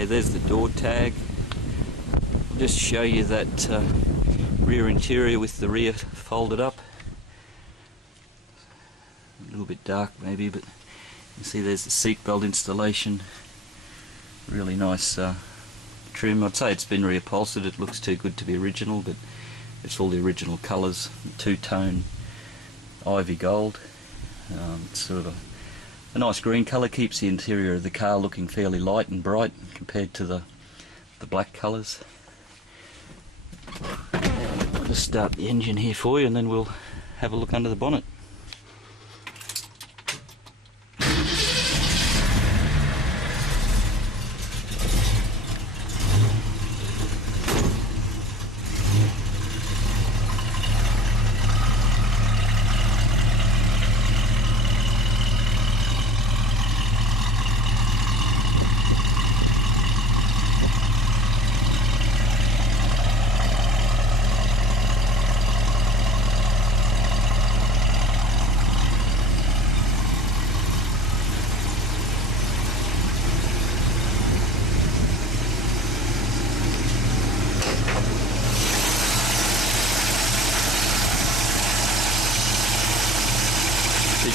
Okay, there's the door tag. I'll just show you that rear interior with the rear folded up. A little bit dark maybe, but you can see there's the seat belt installation. Really nice trim. I'd say it's been reupholstered. It looks too good to be original, but it's all the original colours. Two-tone ivy gold. It's sort of a nice green colour, keeps the interior of the car looking fairly light and bright compared to the black colours. I'll just start the engine here for you and then we'll have a look under the bonnet.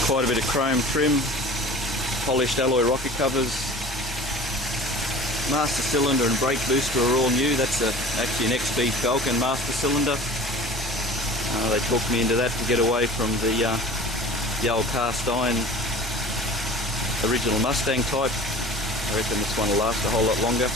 Quite a bit of chrome trim, polished alloy rocker covers, master cylinder and brake booster are all new. That's actually an XB Falcon master cylinder. They talked me into that to get away from the old cast iron original Mustang type. I reckon this one will last a whole lot longer.